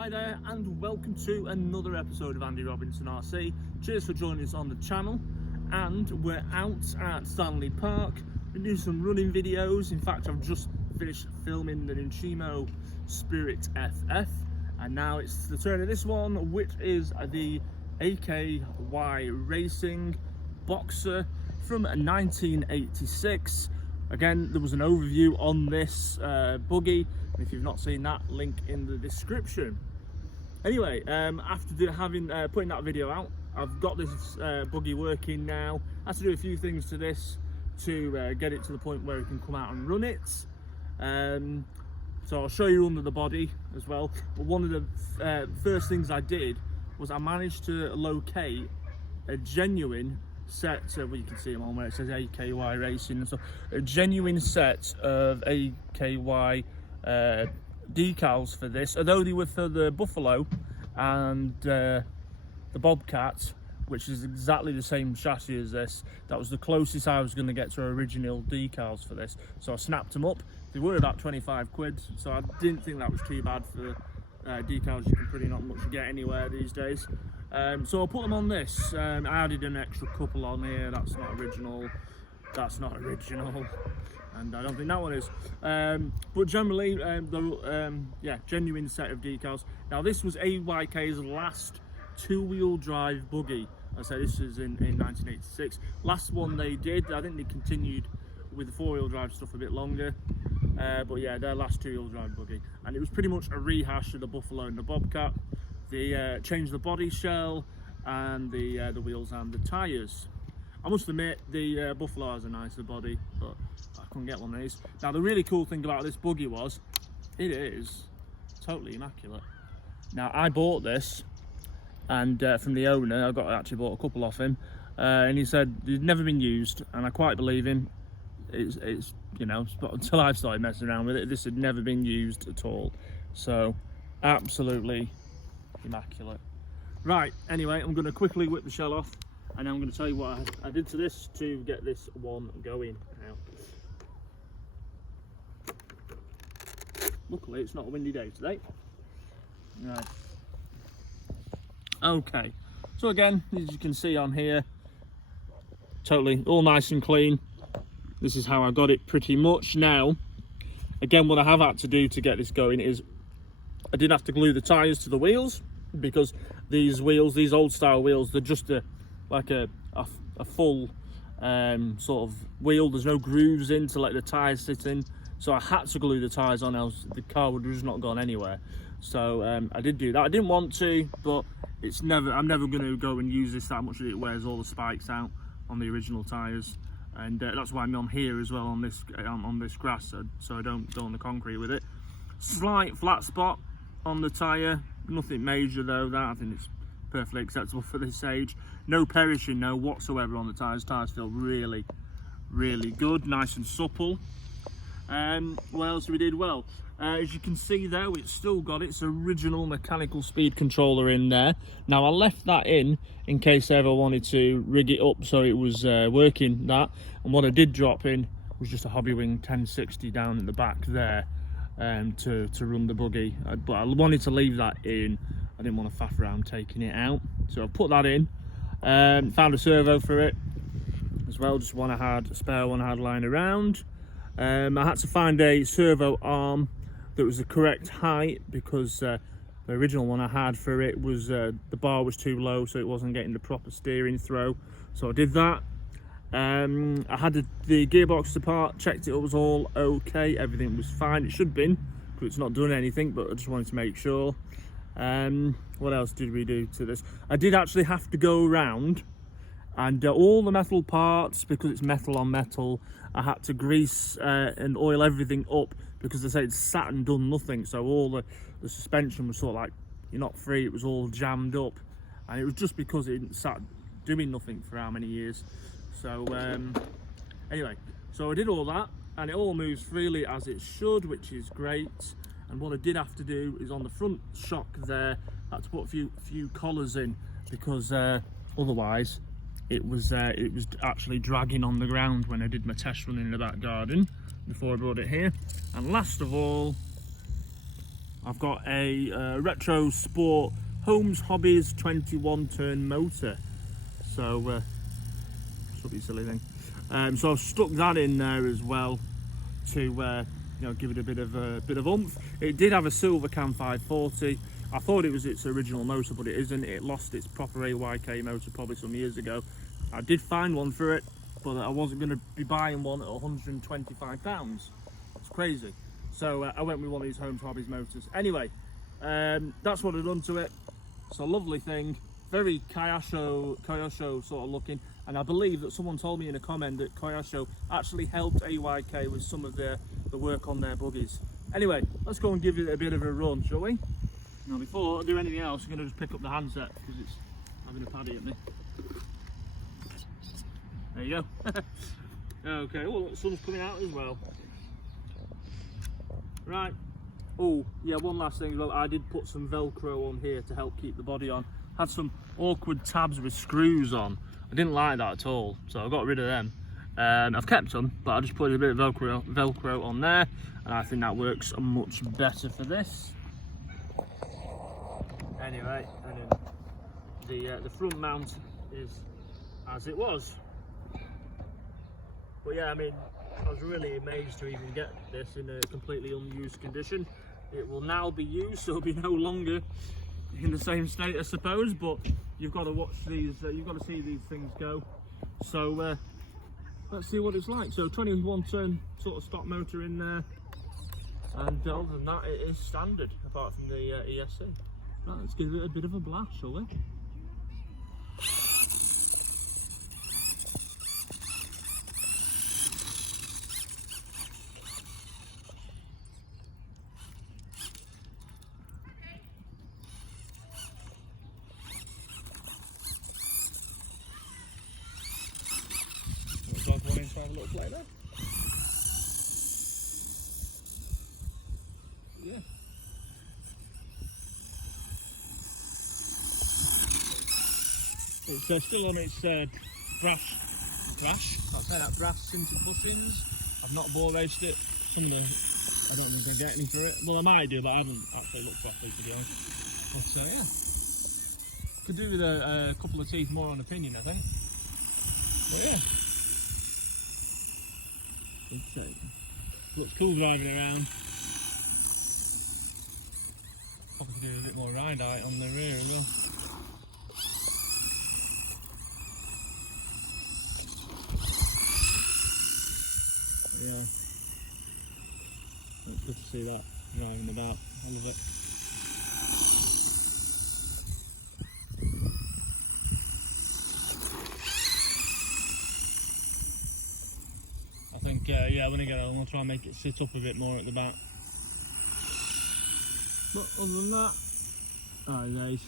Hi there and welcome to another episode of Andy Robinson RC. Cheers for joining us on the channel, and we're out at Stanley Park. Been doing some running videos. In fact, I've just finished filming the Nishimo Spirit FF, and now it's the turn of this one, which is the AYK Racing Boxer from 1986. Again, there was an overview on this buggy. If you've not seen that, link in the description. Anyway, after putting that video out, I've got this buggy working now. I have to do a few things to this to get it to the point where we can come out and run it. So I'll show you under the body as well. But one of the first things I did was I managed to locate a genuine set, well, you can see them on where it says AYK Racing, so a genuine set of AYK decals for this, although they were for the Buffalo and the Bobcat, which is exactly the same chassis as this. That was the closest I was going to get to original decals for this, so I snapped them up. They were about 25 quid, so I didn't think that was too bad for decals. You can pretty not much get anywhere these days. So I'll put them on this. I added an extra couple on here. That's not original, and I don't think that one is. But generally, yeah, genuine set of decals. Now this was AYK's last two-wheel drive buggy. I said this is in 1986. Last one they did, I think they continued with the four-wheel drive stuff a bit longer. But yeah, their last two-wheel drive buggy, and it was pretty much a rehash of the Buffalo and the Bobcat. They changed the body shell and the wheels and the tyres. I must admit, the Buffalo has a nicer body, but I couldn't get one of these. Now the really cool thing about this buggy was, it is totally immaculate. Now I bought this, and from the owner, I actually bought a couple off him, and he said it'd never been used, and I quite believe him. It's you know, until I've started messing around with it, this had never been used at all. So absolutely immaculate. Right, anyway, I'm going to quickly whip the shell off, and I'm going to tell you what I did to this to get this one going now. Luckily it's not a windy day today. Right, okay, so again, as you can see on here, totally all nice and clean. This is how I got it pretty much. Now again, what I have had to do to get this going is I did have to glue the tyres to the wheels, because these wheels, these old style wheels, they're just like a full sort of wheel. There's no grooves in to let the tyres sit in, so I had to glue the tyres on, else the car would have just not gone anywhere. So I did do that. I didn't want to, but I'm never going to go and use this that much that it wears all the spikes out on the original tyres, and that's why I'm on here as well on this grass, so I don't go on the concrete with it. Slight flat spot on the tyre, nothing major though. That I think it's perfectly acceptable for this age. No perishing whatsoever on the tyres. Tyres feel really good, nice and supple. What else we did? Well, as you can see though, it's still got its original mechanical speed controller in there. Now I left that in case I ever wanted to rig it up so it was working, that, and what I did drop in was just a Hobbywing 1060 down in the back there, to run the buggy, but I wanted to leave that in. I didn't want to faff around taking it out, so I put that in. Found a servo for it as well, just one I had, a spare one I had lying around. I had to find a servo arm that was the correct height, because the original one I had for it was the bar was too low, so it wasn't getting the proper steering throw, so I did that. I had the gearbox apart, checked it was all okay, everything was fine. It should have been, because it's not done anything, but I just wanted to make sure. What else did we do to this? I did actually have to go around and all the metal parts, because it's metal on metal, I had to grease and oil everything up, because they say it's sat and done nothing, so all the suspension was sort of like, you're not free, it was all jammed up, and it was just because it didn't sat doing nothing for how many years. So anyway, so I did all that, and it all moves freely as it should, which is great. And what I did have to do is on the front shock there, I had to put a few collars in, because otherwise it was actually dragging on the ground when I did my test run in the back garden before I brought it here. And last of all, I've got a Retro Sport Homes Hobbies 21 turn motor. So should be a silly thing. So I've stuck that in there as well to you know, give it a bit of oomph. It did have a Silver Cam 540. I thought it was its original motor, but it isn't. It lost its proper AYK motor probably some years ago. I did find one for it, but I wasn't going to be buying one at £125. It's crazy. So I went with one of these Homes Hobbies motors. Anyway, that's what I've done to it. It's a lovely thing, very Kyosho sort of looking, and I believe that someone told me in a comment that Kyosho actually helped AYK with some of the work on their buggies. Anyway, let's go and give it a bit of a run, shall we? Now before I do anything else, I'm going to just pick up the handset because it's having a paddy at me. There you go. Okay, well, the sun's coming out as well. Right. Oh, yeah, one last thing as well. I did put some Velcro on here to help keep the body on. Had some awkward tabs with screws on. I didn't like that at all, so I got rid of them. I've kept them, but I just put a bit of Velcro on there, and I think that works much better for this. Anyway, and then the front mount is as it was. But yeah, I mean, I was really amazed to even get this in a completely unused condition. It will now be used, so it'll be no longer in the same state, I suppose, but you've got to watch these, you've got to see these things go. So let's see what it's like. So 21 turn sort of stock motor in there, and other than that it is standard, apart from the ESC. Right, let's give it a bit of a blast, shall we? Looks like wanting to have a little play there. Yeah. It's still on its brass sintered bushings. I've not bore raced it. Some of the, I don't think I'm going to get any for it. Well, I might do, but I haven't actually looked properly, to be honest. But yeah, could do with a couple of teeth more on opinion, I think. But yeah, looks cool driving around. Probably could do a bit more ride height on the rear as well. Yeah, it's good to see that driving about. I love it. I think, yeah, when I get home, I'll try and make it sit up a bit more at the back. But other than that, oh, nice.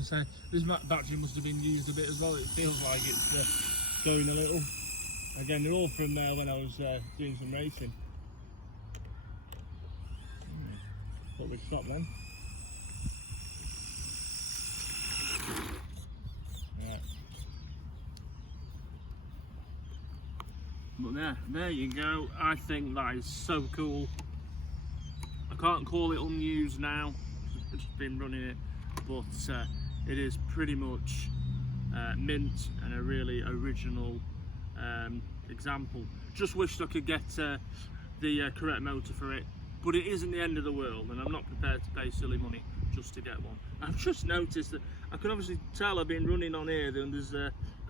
So this battery must have been used a bit as well. It feels like it's going a little. Again, they're all from when I was doing some racing. Thought we'd stop then. Right. But there you go. I think that is so cool. I can't call it unused now. I've just been running it, but it is pretty much mint and a really original example. Just wished I could get the correct motor for it, but it isn't the end of the world, and I'm not prepared to pay silly money just to get one. I've just noticed that I can obviously tell I've been running on here, and there's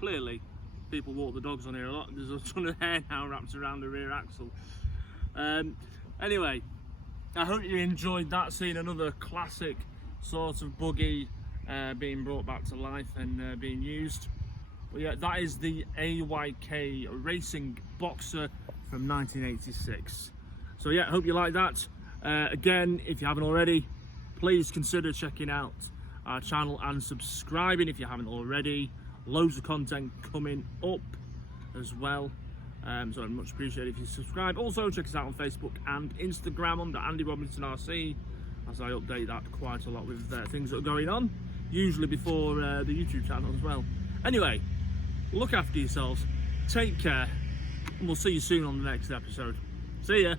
clearly people walk the dogs on here a lot. There's a ton of hair now wrapped around the rear axle. Anyway, I hope you enjoyed that, seeing another classic sort of buggy being brought back to life and being used. But yeah, that is the AYK Racing Boxer from 1986. So yeah, hope you like that. Again, if you haven't already, please consider checking out our channel and subscribing if you haven't already. Loads of content coming up as well. So I'd much appreciate it if you subscribe. Also, check us out on Facebook and Instagram under Andy Robinson RC, as I update that quite a lot with things that are going on, usually before the YouTube channel as well. Anyway, look after yourselves, take care, and we'll see you soon on the next episode. See ya.